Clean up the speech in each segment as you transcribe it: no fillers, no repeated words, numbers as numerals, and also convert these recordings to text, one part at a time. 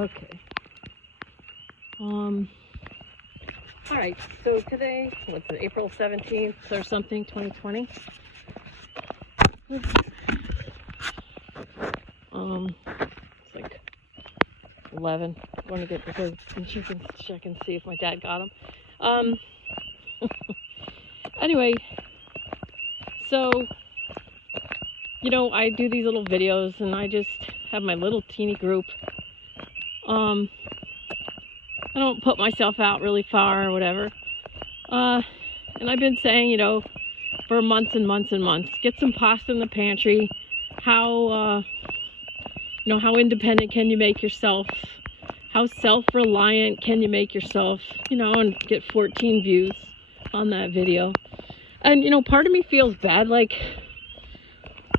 Okay. All right. So today, what's it? April 17th or something, 2020. It's like 11. I'm going to get the birds and chickens to check and see if my dad got them. Anyway, so I do these little videos, and I just have my little teeny group. I don't put myself out really far or whatever. And I've been saying, for months and months and months, get some pasta in the pantry. How independent can you make yourself? How self-reliant can you make yourself? And get 14 views on that video. And, part of me feels bad, like,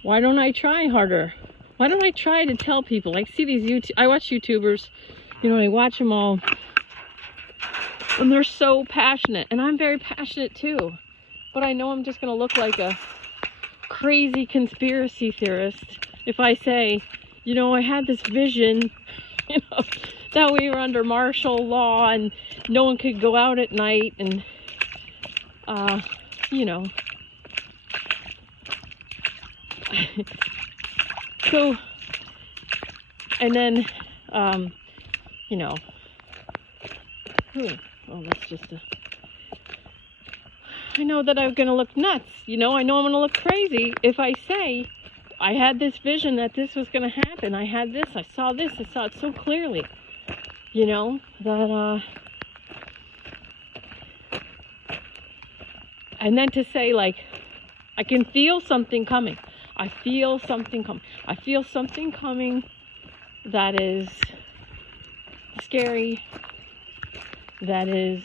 why don't I try harder? Why don't I try to tell people? I see these I watch YouTubers, I watch them all, and they're so passionate, and I'm very passionate too, but I know I'm just going to look like a crazy conspiracy theorist if I say, I had this vision, that we were under martial law and no one could go out at night, and, so, and then, that's just I know that I'm going to look nuts, I know I'm going to look crazy if I say I had this vision that this was going to happen. I had this, I saw this, I saw it so clearly, that, and then to say, like, I can feel something coming. I feel something coming. I feel something coming that is scary, that is,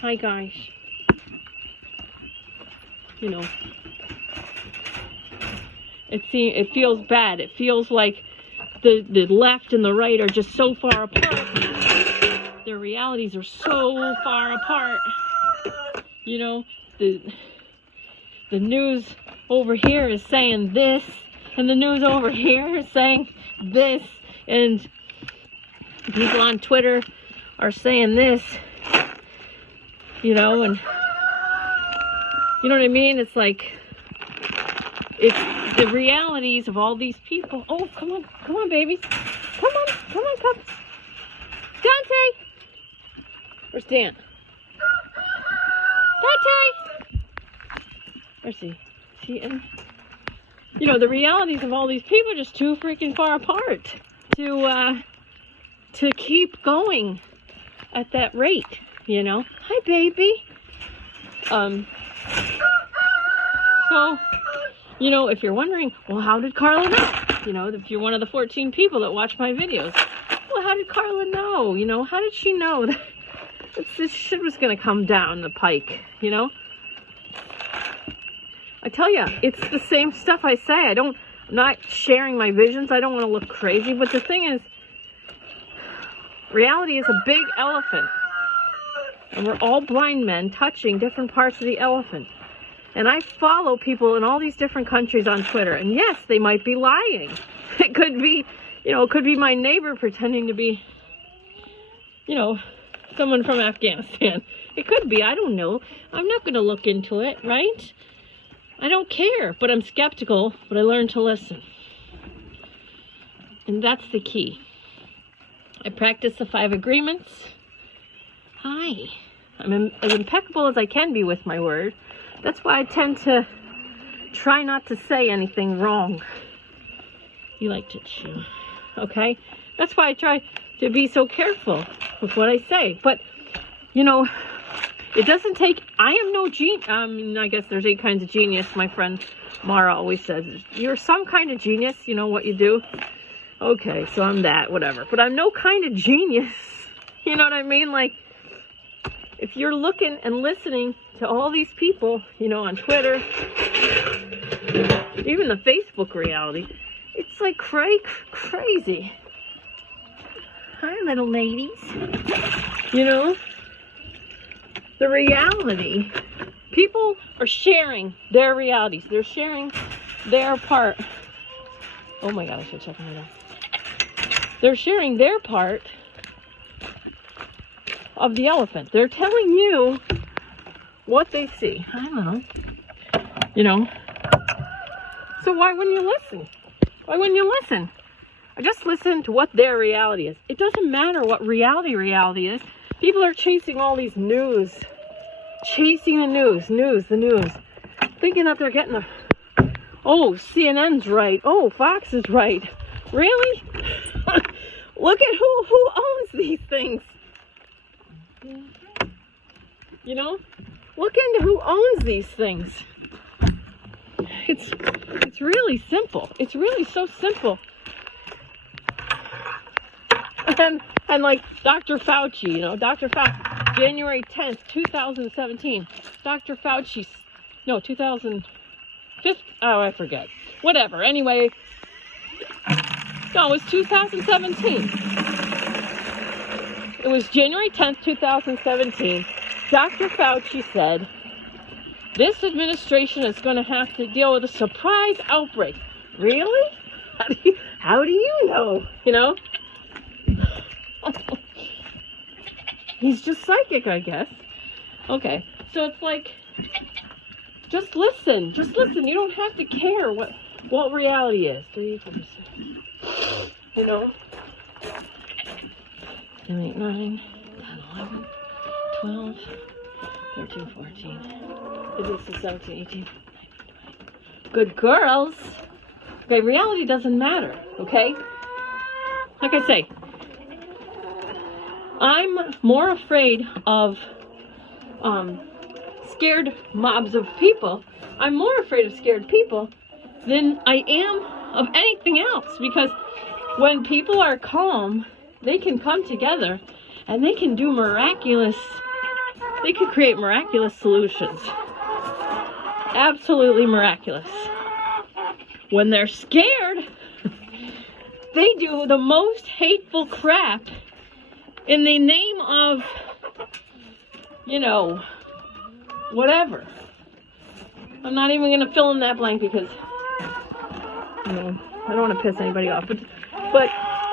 hi guys, it feels bad. It feels like the left and the right are just so far apart. Their realities are so far apart. The news over here is saying this, and the news over here is saying this, and people on Twitter are saying this, and you know what I mean? It's like, it's the realities of all these people. Oh, come on, babies. Come on, pups. Dante! Where's Dan? Dante! Where's he? Is he in? The realities of all these people are just too freaking far apart to keep going at that rate, Hi, baby. So, if you're wondering, well, how did Carla know? If you're one of the 14 people that watch my videos, well, how did Carla know? How did she know that this shit was going to come down the pike, I tell you, it's the same stuff I say. I'm not sharing my visions. I don't want to look crazy. But the thing is, reality is a big elephant. And we're all blind men touching different parts of the elephant. And I follow people in all these different countries on Twitter. And yes, they might be lying. It could be, it could be my neighbor pretending to be, someone from Afghanistan. It could be. I don't know. I'm not going to look into it, right? I don't care, but I'm skeptical, but I learned to listen. And that's the key. I practice the 5 agreements. Hi. I'm as impeccable as I can be with my word. That's why I tend to try not to say anything wrong. You like to chew, okay? That's why I try to be so careful with what I say. But, it doesn't take, I am no genius. I guess there's 8 kinds of genius. My friend Mara always says, you're some kind of genius, what you do. Okay, so I'm that, whatever. But I'm no kind of genius. You know what I mean? Like, if you're looking and listening to all these people, on Twitter, even the Facebook reality, it's like crazy. Hi, little ladies. The reality, people are sharing their realities. They're sharing their part Oh my God, I should check them out. They're sharing their part of the elephant. They're telling you what they see. I don't know. You know? So why wouldn't you listen? Why wouldn't you listen? I just listen to what their reality is. It doesn't matter what reality is. People are chasing all these news. Chasing the news. Thinking that they're getting the... Oh, CNN's right. Oh, Fox is right. Really? Look at who owns these things. You know? Look into who owns these things. It's really simple. It's really so simple. And like Dr. Fauci, you know, Dr. Fauci, January 10th, 2017. Dr. Fauci, no, 2005, oh, I forget. Whatever, anyway. No, it was 2017. It was January 10th, 2017. Dr. Fauci said, this administration is going to have to deal with a surprise outbreak. Really? How do you know? You know? He's just psychic, I guess. Okay, so it's like, just listen. Just listen. You don't have to care what reality is. 3, 4, 6. You know? 7, 8, 9, 10, 11, 12, 13, 14, 15, 17, 18, 19, 20. Good girls. Okay, reality doesn't matter, okay? Like I say, I'm more afraid of scared mobs of people. I'm more afraid of scared people than I am of anything else, because when people are calm, they can come together and they can do they can create miraculous solutions. Absolutely miraculous. When they're scared, they do the most hateful crap in the name of, you know, whatever. I'm not even going to fill in that blank because, you know, I don't want to piss anybody off. But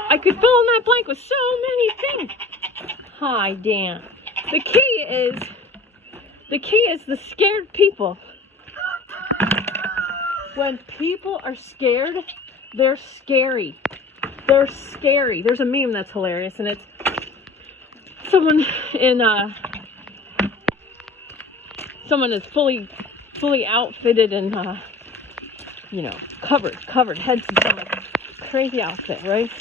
I could fill in that blank with so many things. Hi, Dan. The key is the scared people. When people are scared, they're scary. They're scary. There's a meme that's hilarious, and it's someone is fully outfitted and you know, covered head to toe, crazy outfit, right?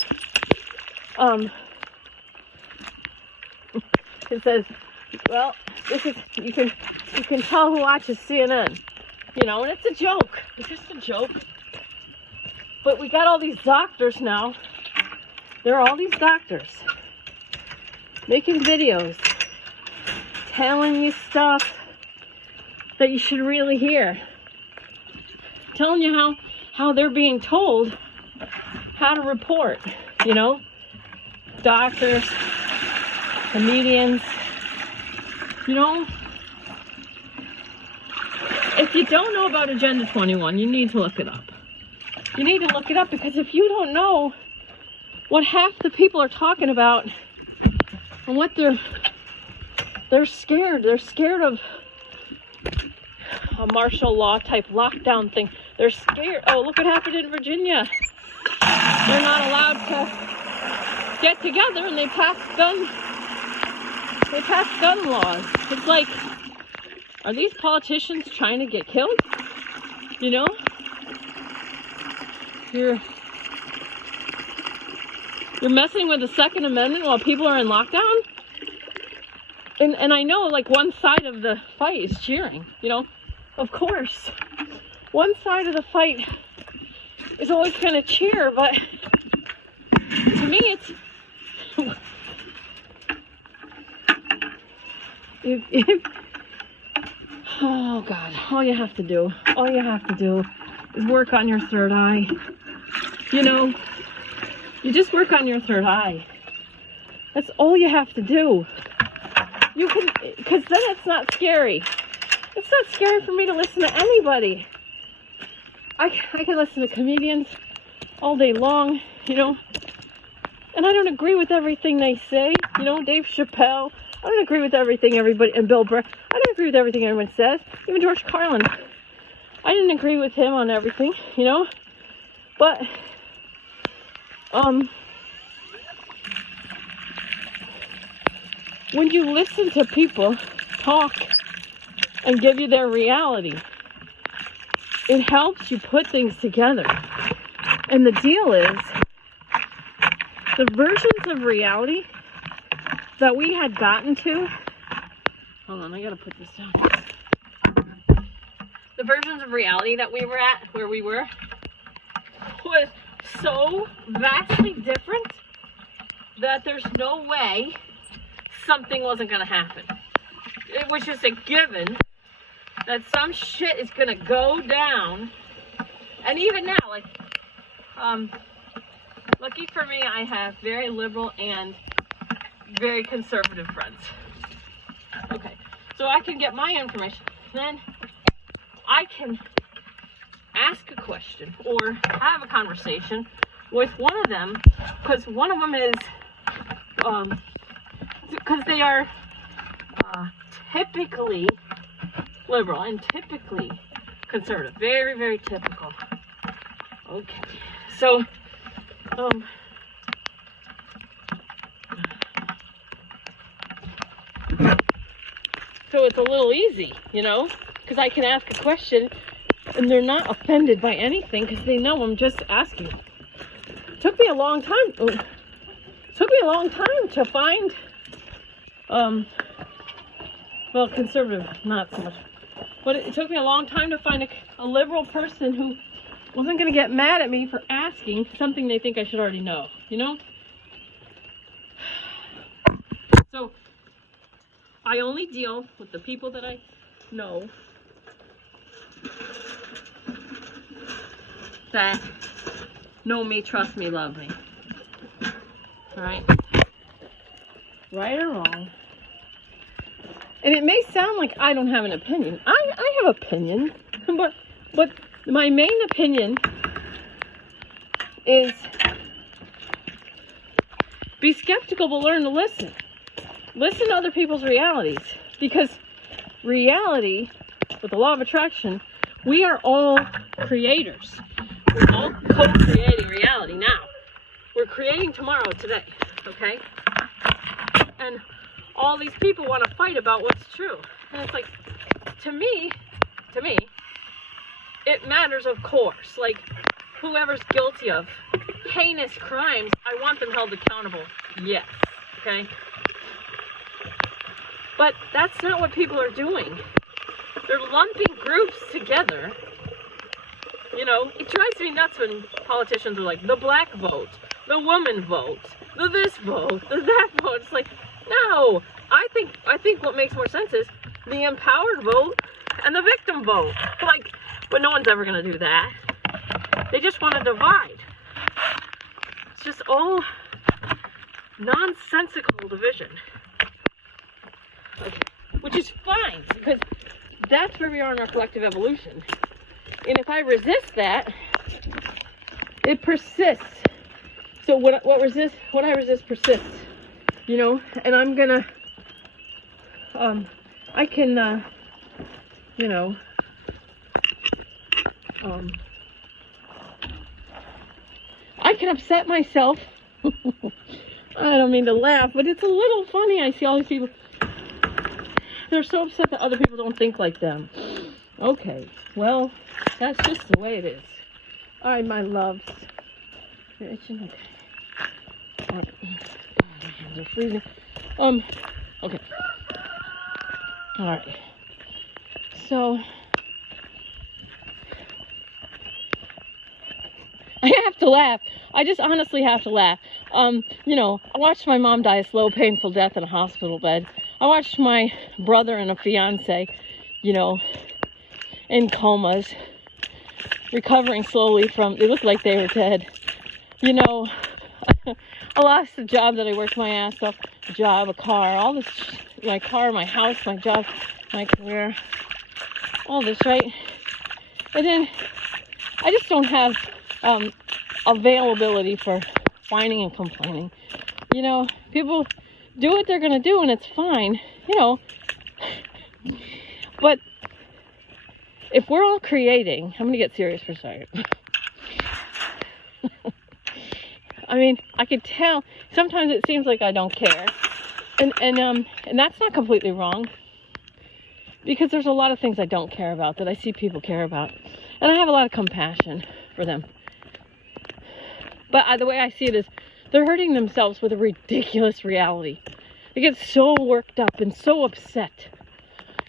It says, well, this is you can tell who watches CNN, you know, and it's a joke. It's just a joke. But we got all these doctors now. There are all these doctors making videos, telling you stuff that you should really hear. Telling you how they're being told how to report, you know? Doctors, comedians, you know? If you don't know about Agenda 21, you need to look it up. You need to look it up, because if you don't know what half the people are talking about and what they're scared. They're scared of a martial law type lockdown thing. They're scared. Oh, look what happened in Virginia. They're not allowed to get together, and they passed gun laws. It's like, are these politicians trying to get killed? You know? You're messing with the Second Amendment while people are in lockdown? And I know, like, one side of the fight is cheering, you know? Of course. One side of the fight is always going to cheer, but to me it's... Oh, God. All you have to do is work on your third eye. You know, you just work on your third eye. That's all you have to do. You can, because then it's not scary. It's not scary for me to listen to anybody. I can listen to comedians. all day long, you know. And I don't agree with everything they say, you know, Dave Chappelle. I don't agree with everything everybody, and Bill Burr. I don't agree with everything everyone says. Even George Carlin. I didn't agree with him on everything, you know. But, when you listen to people talk and give you their reality, it helps you put things together. And the deal is, the versions of reality that we had gotten to, hold on, I gotta put this down. The versions of reality that we were at, where we were, was so vastly different that there's no way something wasn't gonna happen. It was just a given that some shit is gonna go down. And even now, like, lucky for me, I have very liberal and very conservative friends. Okay, so I can get my information. Then I can ask a question or have a conversation with one of them, because one of them is, because they are typically liberal and typically conservative. Very, very typical. Okay, so, so it's a little easy, you know, because I can ask a question and they're not offended by anything because they know I'm just asking. It took me a long time. To find, well, conservative, not so much. But it took me a long time to find a liberal person who wasn't going to get mad at me for asking something they think I should already know, you know? So, I only deal with the people that I know that know me, trust me, love me. Alright? Right or wrong. And it may sound like I don't have an opinion. I have opinion, but my main opinion is be skeptical but learn to listen. Listen to other people's realities. Because reality, with the law of attraction, we are all creators. We're all co-creating reality now. We're creating tomorrow today, okay? And all these people want to fight about what's true. And it's like, to me, it matters, of course. Like, whoever's guilty of heinous crimes, I want them held accountable. Yes, okay? But that's not what people are doing. They're lumping groups together. You know, it drives me nuts when politicians are like, the black vote, the woman vote, the this vote, the that vote. It's like, no, I think what makes more sense is the empowered vote and the victim vote. Like, but no one's ever going to do that. They just want to divide. It's just all nonsensical division. Okay. Which is fine, because that's where we are in our collective evolution. And if I resist that, it persists. So what I resist persists. You know, and I'm gonna, I can, you know, I can upset myself. I don't mean to laugh, but it's a little funny. I see all these people, they're so upset that other people don't think like them. Okay, well, that's just the way it is. All right, my loves. You're itching? Okay. All right. My hands are freezing. Okay. All right. So, I have to laugh. I just honestly have to laugh. You know, I watched my mom die a slow, painful death in a hospital bed. I watched my brother and a fiance, you know, in comas, recovering slowly from, they looked like they were dead. You know, I lost a job that I worked my ass off, a job, a car, all this, my car, my house, my job, my career, all this, right? And then I just don't have availability for whining and complaining. You know, people do what they're going to do and it's fine, you know. But if we're all creating, I'm going to get serious for a second. I mean, I could tell, sometimes it seems like I don't care. And that's not completely wrong. Because there's a lot of things I don't care about that I see people care about. And I have a lot of compassion for them. But the way I see it is, they're hurting themselves with a ridiculous reality. They get so worked up and so upset.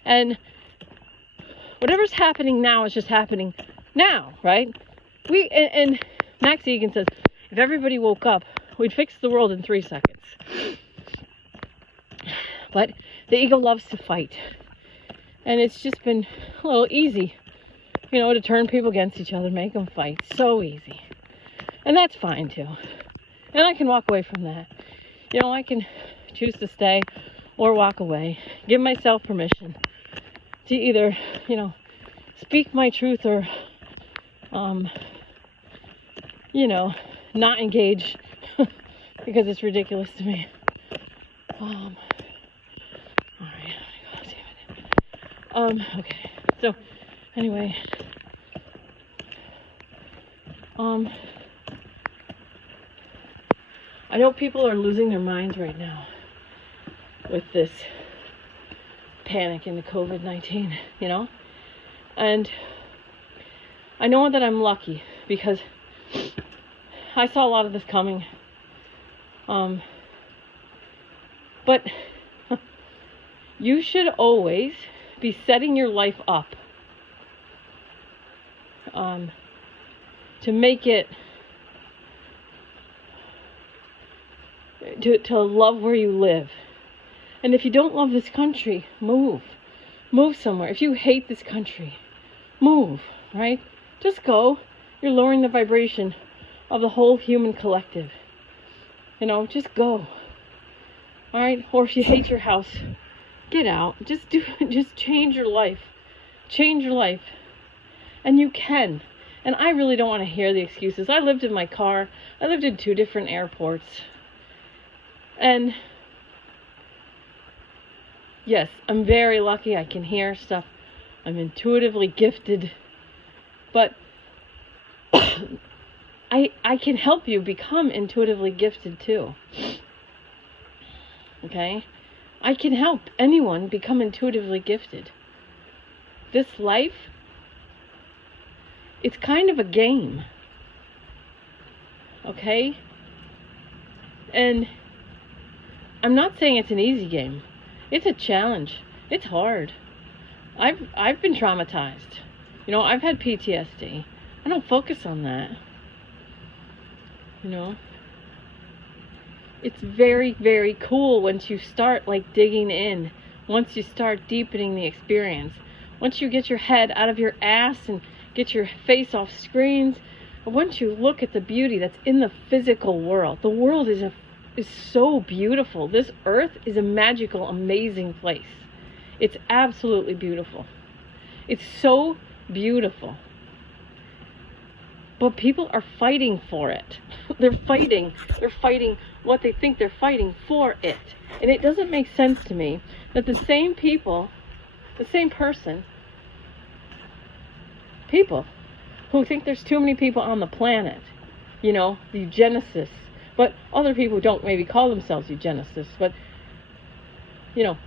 And whatever's happening now is just happening now, right? And Max Egan says, if everybody woke up, we'd fix the world in 3 seconds. But the ego loves to fight. And it's just been a little easy, you know, to turn people against each other, make them fight. So easy. And that's fine too. And I can walk away from that. You know, I can choose to stay or walk away. Give myself permission to either, you know, speak my truth or, you know, not engage because it's ridiculous to me. All right, okay. So, anyway, I know people are losing their minds right now with this panic in the COVID-19, you know? And I know that I'm lucky because I saw a lot of this coming. But you should always be setting your life up to make it, to love where you live. And if you don't love this country, move somewhere. If you hate this country, move, right? Just go. You're lowering the vibration of the whole human collective. You know, just go. All right? Or if you hate your house, get out. Just change your life. Change your life. And you can. And I really don't want to hear the excuses. I lived in my car. I lived in 2 different airports. And yes, I'm very lucky. I can hear stuff. I'm intuitively gifted. But I can help you become intuitively gifted too. Okay? I can help anyone become intuitively gifted. This life, it's kind of a game. Okay? And I'm not saying it's an easy game. It's a challenge. It's hard. I've been traumatized. You know, I've had PTSD. I don't focus on that. You know? It's very, very cool once you start like digging in. Once you start deepening the experience. Once you get your head out of your ass and get your face off screens. Once you look at the beauty that's in the physical world. The world is so beautiful. This earth is a magical, amazing place. It's absolutely beautiful. It's so beautiful. But people are fighting for it. They're fighting what they think they're fighting for it. And it doesn't make sense to me that the same people who think there's too many people on the planet, you know, the eugenicists, but other people who don't maybe call themselves eugenicists, but, you know,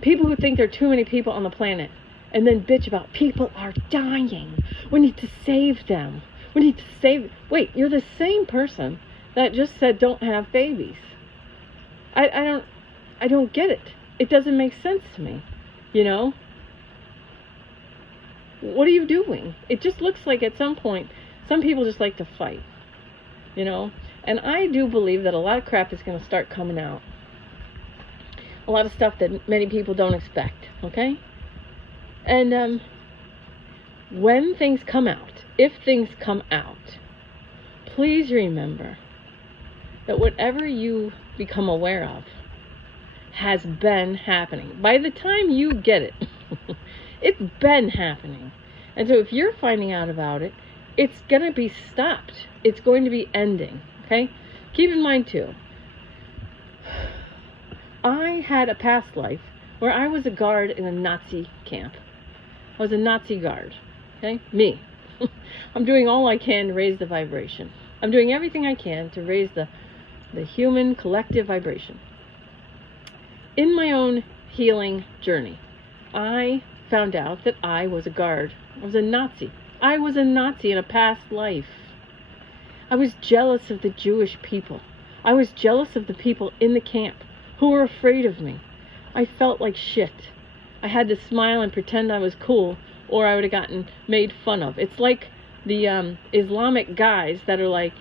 people who think there are too many people on the planet and then bitch about people are dying. We need to save them. We need to save. Wait, you're the same person that just said don't have babies. I don't get it. It doesn't make sense to me, you know? What are you doing? It just looks like at some point, some people just like to fight, you know? And I do believe that a lot of crap is going to start coming out. A lot of stuff that many people don't expect, okay? And when things come out, if things come out, please remember that whatever you become aware of has been happening. By the time you get it, it's been happening. And so if you're finding out about it, it's going to be stopped. It's going to be ending, okay? Keep in mind, too, I had a past life where I was a guard in a Nazi camp. I was a Nazi guard, okay? Me. I'm doing all I can to raise the vibration. I'm doing everything I can to raise the human collective vibration. In my own healing journey, I found out that I was a guard. I was a Nazi. I was a Nazi in a past life. I was jealous of the Jewish people. I was jealous of the people in the camp who were afraid of me. I felt like shit. I had to smile and pretend I was cool, or I would have gotten made fun of. It's like the Islamic guys that are like,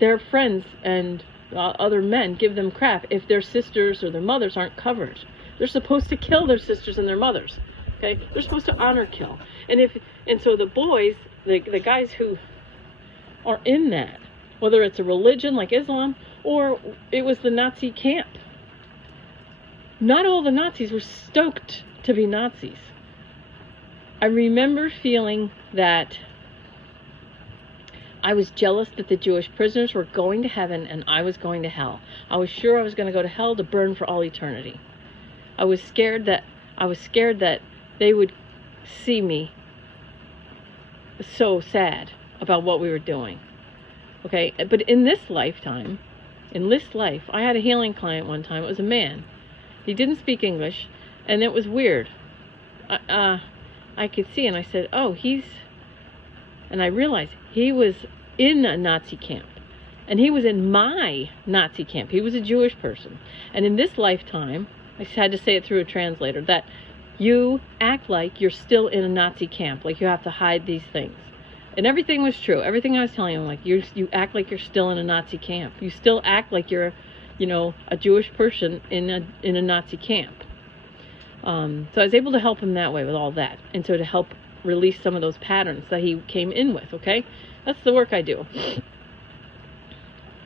their friends and other men give them crap if their sisters or their mothers aren't covered. They're supposed to kill their sisters and their mothers. Okay, they're supposed to honor kill. And so the boys, the guys who are in that, whether it's a religion like Islam or it was the Nazi camp, not all the Nazis were stoked to be Nazis. I remember feeling that I was jealous that the Jewish prisoners were going to heaven and I was going to hell. I was sure I was going to go to hell to burn for all eternity. I was scared that they would see me so sad about what we were doing. Okay, but in this life, I had a healing client one time. It was a man. He didn't speak English, and it was weird. I could see, and I said, oh, and I realized he was in a Nazi camp, and he was in my Nazi camp. He was a Jewish person. And in this lifetime, I had to say it through a translator, that you act like you're still in a Nazi camp, like you have to hide these things. And everything was true. Everything I was telling him, like, you act like you're still in a Nazi camp. You still act like you're, a Jewish person in a Nazi camp. So I was able to help him that way with all that. And so to help release some of those patterns that he came in with, okay? That's the work I do.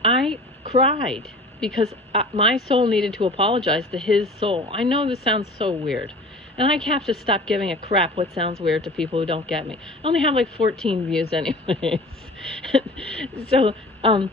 I cried because my soul needed to apologize to his soul. I know this sounds so weird. And I have to stop giving a crap what sounds weird to people who don't get me. I only have like 14 views anyways. So, I'm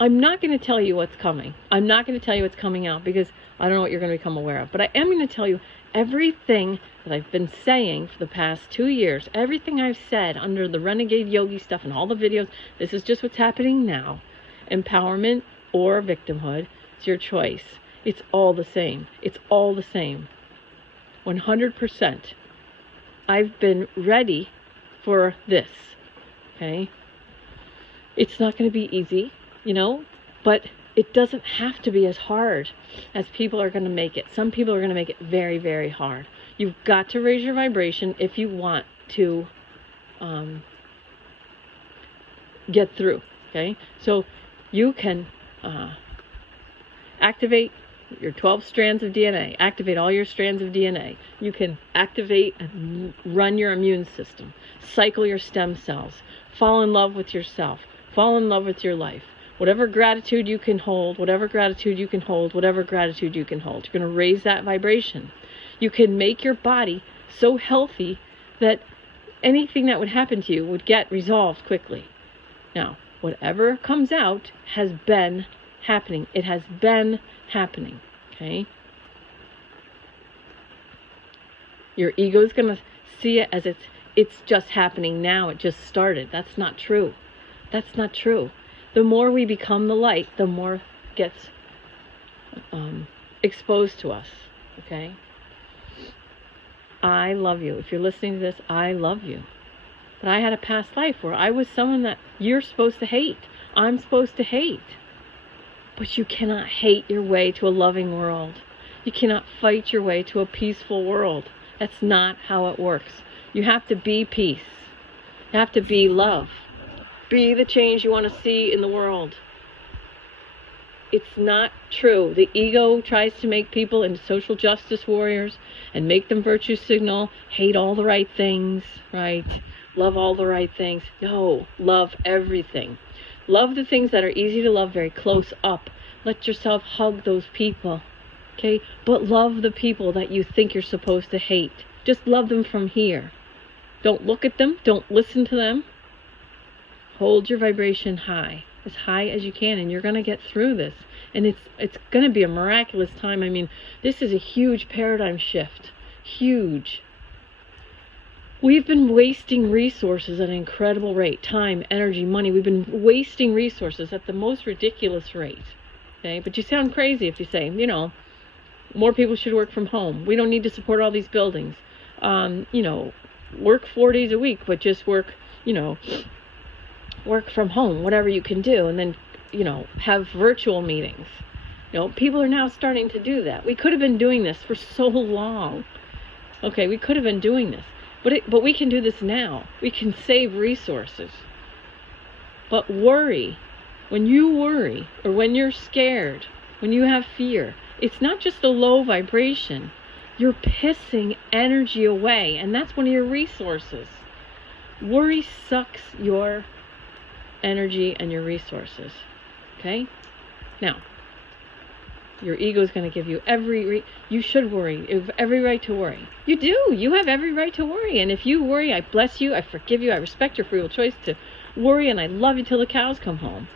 not going to tell you what's coming. I'm not going to tell you what's coming out because I don't know what you're going to become aware of. But I am going to tell you everything that I've been saying for the past 2 years, everything I've said under the Renegade Yogi stuff and all the videos. This is just what's happening now. Empowerment or victimhood. It's your choice. It's all the same. It's all the same. 100%. I've been ready for this. Okay? It's not going to be easy, but it doesn't have to be as hard as people are going to make it. Some people are going to make it very, very hard. You've got to raise your vibration if you want to get through. Okay? So you can activate your 12 strands of DNA. Activate all your strands of DNA. You can activate and run your immune system. Cycle your stem cells. Fall in love with yourself. Fall in love with your life. Whatever gratitude you can hold, whatever gratitude you can hold, whatever gratitude you can hold. You're going to raise that vibration. You can make your body so healthy that anything that would happen to you would get resolved quickly. Now, whatever comes out has been happening. It has been happening, okay? Your ego is going to see it as it's just happening now. It just started. That's not true. That's not true. The more we become the light, the more gets exposed to us, okay? I love you. If you're listening to this, I love you. But I had a past life where I was someone that you're supposed to hate. I'm supposed to hate. But you cannot hate your way to a loving world. You cannot fight your way to a peaceful world. That's not how it works. You have to be peace. You have to be love. Be the change you want to see in the world. It's not true. The ego tries to make people into social justice warriors and make them virtue signal, hate all the right things, right? Love all the right things. No, love everything. Love the things that are easy to love very close up. Let yourself hug those people, okay? But love the people that you think you're supposed to hate. Just love them from here. Don't look at them. Don't listen to them. Hold your vibration high as you can, and you're going to get through this. And it's going to be a miraculous time. I mean, this is a huge paradigm shift. Huge. We've been wasting resources at an incredible rate. Time, energy, money. We've been wasting resources at the most ridiculous rate. Okay? But you sound crazy if you say, you know, more people should work from home. We don't need to support all these buildings. You know, work 4 days a week, but just work, you know, work from home, whatever you can do, and then, you know, have virtual meetings. You know, people are now starting to do that. We could have been doing this for so long. Okay, we could have been doing this, but we can do this now. We can save resources. But worry, when you worry, or when you're scared, when you have fear, it's not just a low vibration. You're pissing energy away, and that's one of your resources. Worry sucks your energy and your resources. Okay? Now, your ego is going to give you you should worry. You have every right to worry. You do. You have every right to worry. And if you worry, I bless you, I forgive you, I respect your free will choice to worry, and I love you till the cows come home.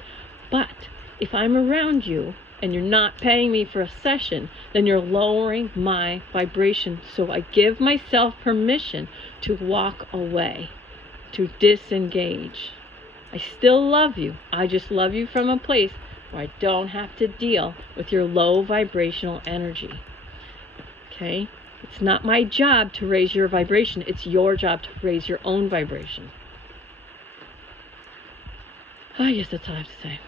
But if I'm around you and you're not paying me for a session, then you're lowering my vibration. So I give myself permission to walk away, to disengage. I still love you. I just love you from a place where I don't have to deal with your low vibrational energy. Okay? It's not my job to raise your vibration. It's your job to raise your own vibration. I guess that's all I have to say.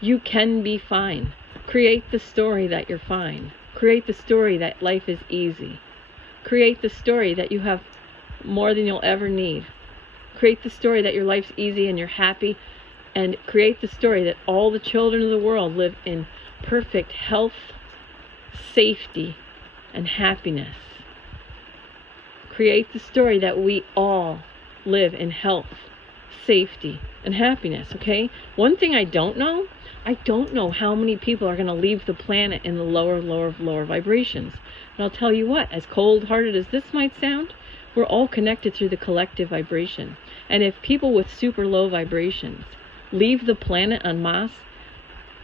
You can be fine. Create the story that you're fine. Create the story that life is easy. Create the story that you have more than you'll ever need. Create the story that your life's easy and you're happy. And create the story that all the children of the world live in perfect health, safety, and happiness. Create the story that we all live in health, safety, and happiness, okay? One thing I don't know how many people are going to leave the planet in the lower vibrations. And I'll tell you what, as cold-hearted as this might sound, we're all connected through the collective vibration. And if people with super low vibrations leave the planet en masse,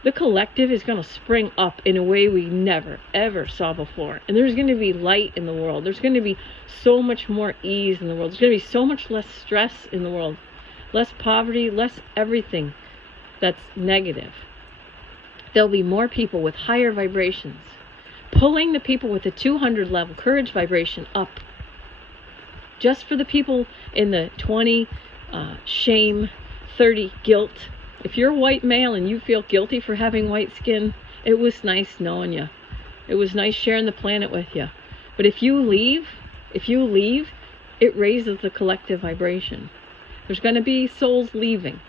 the collective is going to spring up in a way we never, ever saw before. And there's going to be light in the world. There's going to be so much more ease in the world. There's going to be so much less stress in the world. Less poverty, less everything that's negative. There'll be more people with higher vibrations, pulling the people with the 200 level courage vibration up. Just for the people in the 20 shame, 30 guilt. If you're a white male and you feel guilty for having white skin, it was nice knowing you. It was nice sharing the planet with you. But if you leave, it raises the collective vibration. There's going to be souls leaving.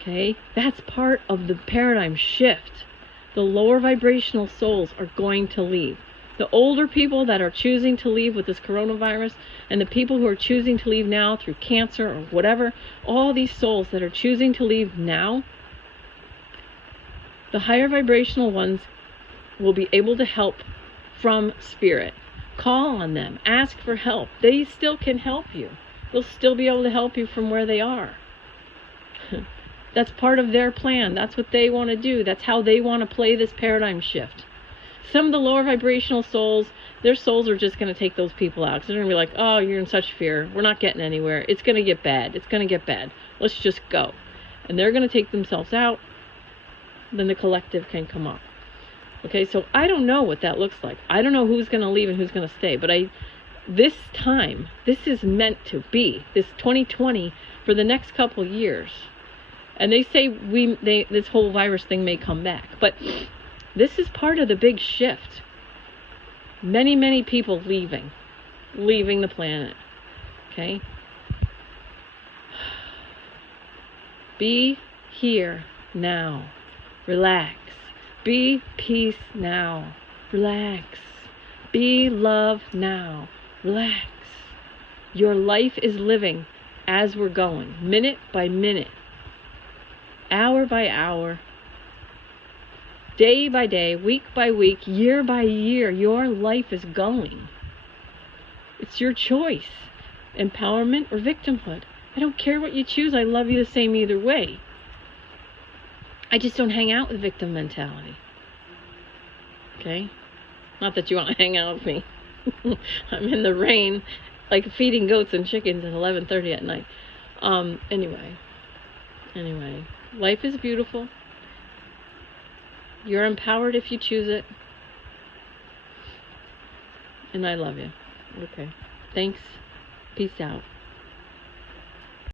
Okay? That's part of the paradigm shift. The lower vibrational souls are going to leave. The older people that are choosing to leave with this coronavirus, and the people who are choosing to leave now through cancer or whatever, all these souls that are choosing to leave now, the higher vibrational ones will be able to help from spirit. Call on them. Ask for help. They still can help you. They'll still be able to help you from where they are. That's part of their plan. That's what they want to do. That's how they want to play this paradigm shift. Some of the lower vibrational souls, their souls are just going to take those people out. Because they're going to be like, oh, you're in such fear. We're not getting anywhere. It's going to get bad. It's going to get bad. Let's just go. And they're going to take themselves out. Then the collective can come up. Okay, so I don't know what that looks like. I don't know who's going to leave and who's going to stay. But this time, this is meant to be. This 2020 for the next couple years. And they say this whole virus thing may come back. But this is part of the big shift. Many, many people leaving the planet. Okay? Be here now. Relax. Be peace now. Relax. Be love now. Relax. Your life is living as we're going, minute by minute, hour by hour, day by day, week by week, year by year. Your life is going. It's your choice. empowerment or victimhood. I don't care what you choose. I love you the same either way. I just don't hang out with victim mentality. Okay? Not that you want to hang out with me. I'm in the rain, like feeding goats and chickens at 11:30 at night. Anyway, life is beautiful. You're empowered if you choose it. And I love you. Okay. Thanks. Peace out.